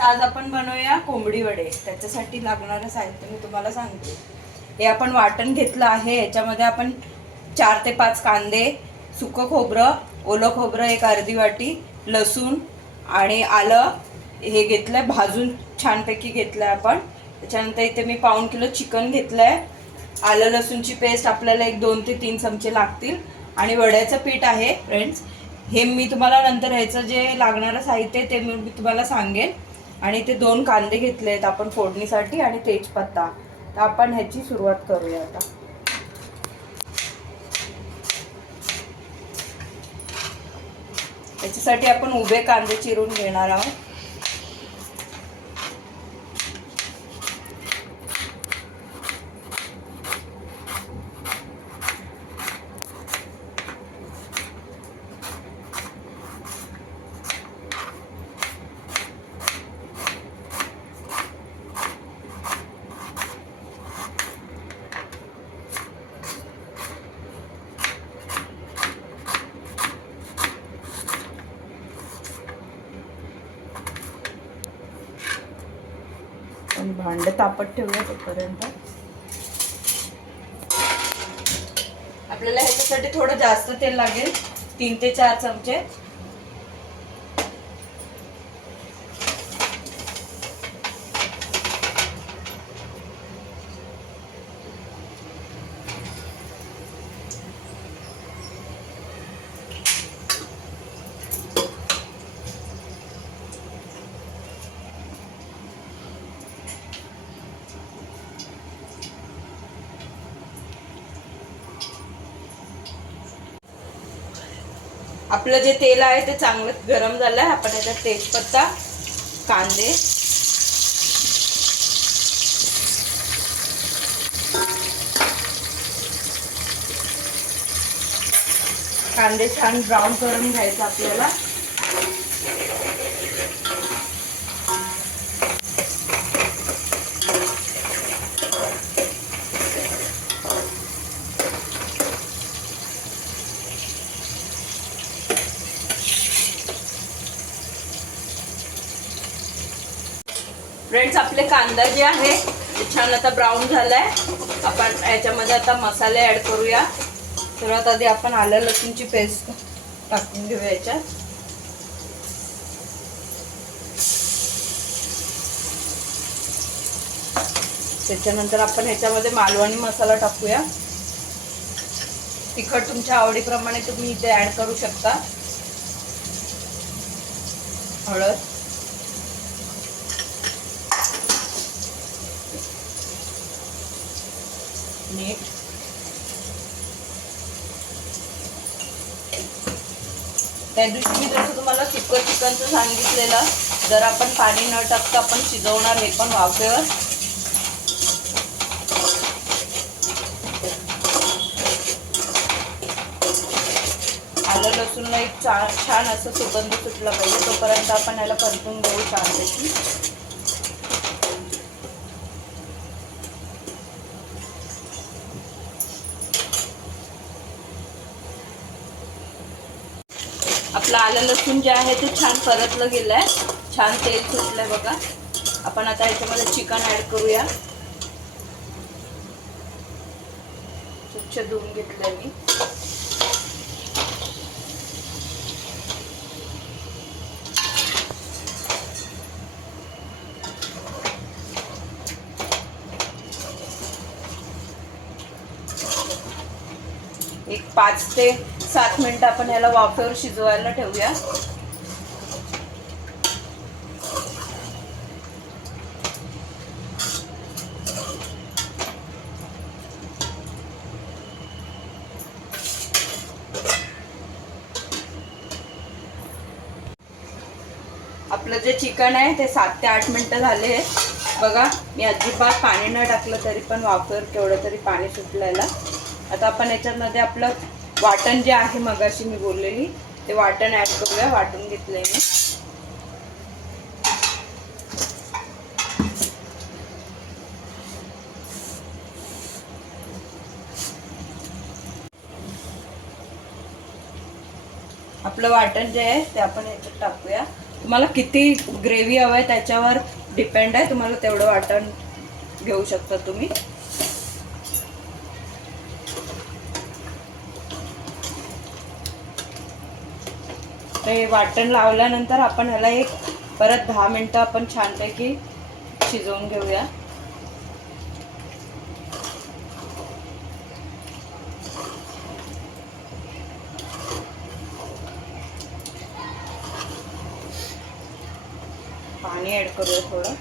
आज आपण बनवूया कोंबडी वडे. त्याच्यासाठी लागणारं साहित्य मी तुम्हाला सांगते. हे आपण वाटण घेतलं आहे. याच्यामध्ये आपण 4 ते 5 कांदे, सुकं खोबरं, ओलं खोबरं एक अर्धी वाटी, लसूण आणि आलं हे घेतलंय, भाजून छानपैकी घेतलंय आपण. त्याच्यानंतर इथे मी पाऊण किलो चिकन घेतलंय. आलं लसूणची पेस्ट आपल्याला 2 ते 3 चमचे लागतील. आणि वड्याचं पीठ आहे फ्रेंड्स. हे मी तुम्हाला नंतर ह्याचं जे लागणारं साहित्य ते मी तुम्हाला सांगेन. आणि ते 2 कांदे घेतले आहेत आपण फोडणीसाठी आणि तेजपत्ता. तर आपण ह्याची सुरुवात करूया आता. याच्यासाठी आपण उभे कांदे चिरून घेणार आहोत. भांड तापत ठेवूया तोपर्यंत. आपल्याला ह्याच्यासाठी थोडं जास्त तेल लागेल, 3 ते 4 चमचे. आपलं जे तेल आहे ते चांगलं गरम झालंय. आपण याच्यात तेजपत्ता, कांदे, कांदे छान ब्राऊन करून घ्यायचं आपल्याला. फ्रेंड्स, आपले कांदा जे आहे ते छान आता ब्राऊन झालाय. आपण याच्यामध्ये आता मसाले ऍड करूया. सर्वात आधी आपण आलं लसूणची पेस्ट टाकून घेऊया याच्यात. त्याच्यानंतर आपण ह्याच्यामध्ये मालवणी मसाला टाकूया. तिखट तुमच्या आवडीप्रमाणे तुम्ही इथे ऍड करू शकता. हळद, मीठ, त्या दिवशी मी जसं तुम्हाला सुकं चिकनचं सांगितलेलं, जर आपण पाणी न टाकता आपण शिजवणार हे पण वाफेवर. आलं लसूणला एक छान असं सुगंध सुटला पाहिजे, तोपर्यंत आपण याला परतून घेऊ छानपैकी. आपलं आलं लसूण जे आहे ते छान परतलं गेलंय, छान तेल सुटलंय बघा. आपण आता याच्यामध्ये चिकन ऍड करूया. स्वच्छ धुवून घेतलंय मी. एक 5 ते 7 मिनिटं आपण याला वाफेवर शिजवायला ठेवूया. आपलं जे चिकन आहे ते 7 ते 8 मिनिटं झाले बघा. मी अजिबात पाणी न टाकलं तरी पण वाफेवर केवढं तरी पाणी सुटलेलं. आता आपण याच्यामध्ये आपलं वाटण जे आहे मगाशी मी बोललेली ते वाटण ऍड करूया. वाटून घेतलंय मी. आपलं वाटण जे आहे ते आपण याच्यात टाकूया. तुम्हाला किती ग्रेव्ही हवं आहे त्याच्यावर डिपेंड आहे, तुम्हाला तेवढं वाटण घेऊ शकता तुम्ही. ते वाटण लावल्यानंतर आपण ह्याला एक परत 10 मिनिटं आपण छानपैकी शिजवून घेऊया. पाणी ऍड करूया थोडं.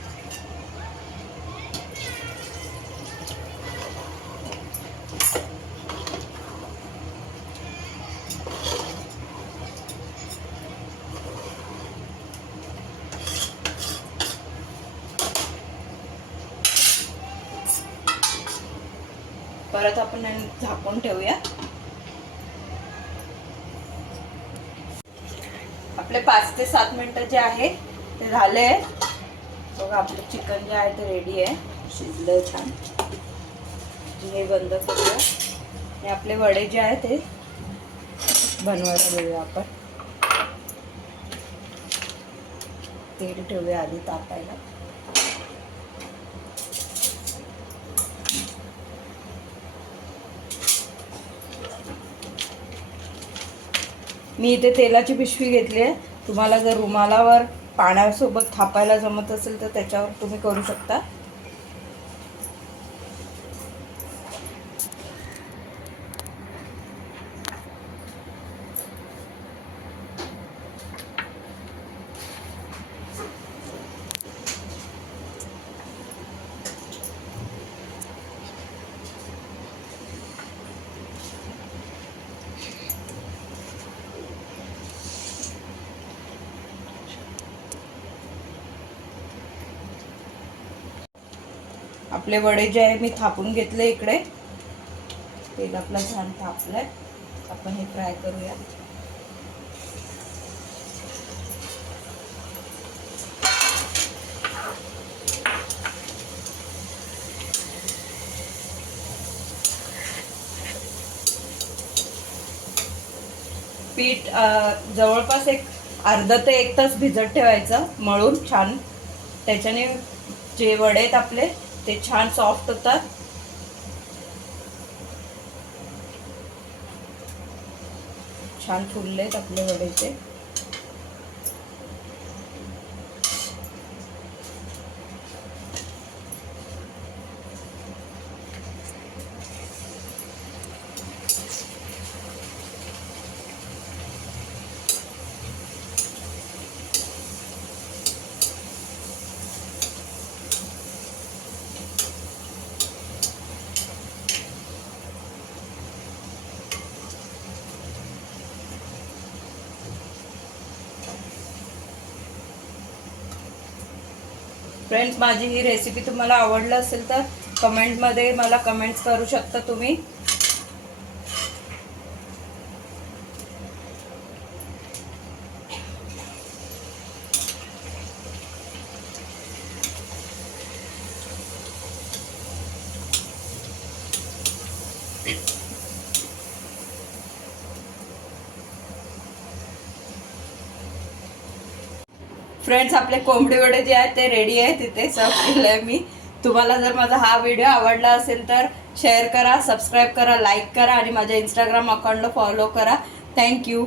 परत आपण झाकून ठेवूया. आपले 5 ते 7 मिनिटं जे आहे ते झाले. बघा आपलं चिकन जे आहे ते रेडी आहे, शिजलंय छान. हे बंद करूया आणि आपले वडे जे आहे ते बनवायला घेऊया आपण. तेल ठेवूया आधी तापायला. मी इथे तेलाची पिशवी घेतली आहे. तुम्हाला जर रुमालावर पाण्यासोबत थापायला जमत असेल तर त्याच्यावर तुम्ही करू शकता. आपले वडे जे आहे मी थापून घेतले. इकडे तेल आपलं छान थापलंय. आपण हे फ्राय करूया. पीठ जवळपास एक अर्धा ते 1 तास भिजत ठेवायचं मळून छान. त्याच्याने जे वडे आहेत आपले ते छान सॉफ्ट होतात. छान फुललेत आपले वडेचे. फ्रेंड्स, माझी ही रेसिपी तुम्हाला आवडलं असेल तर कमेंटमध्ये मला कमेंट्स करू शकता तुम्ही. फ्रेंड्स, आपले कोंबडी वडे जे आहेत ते रेडी आहे. तिथे सर्व केलंय मी. तुम्हाला जर माझा हा व्हिडिओ आवडला असेल तर शेअर करा, सबस्क्राईब करा, लाईक करा आणि माझ्या इंस्टाग्राम अकाउंटला फॉलो करा. थँक्यू.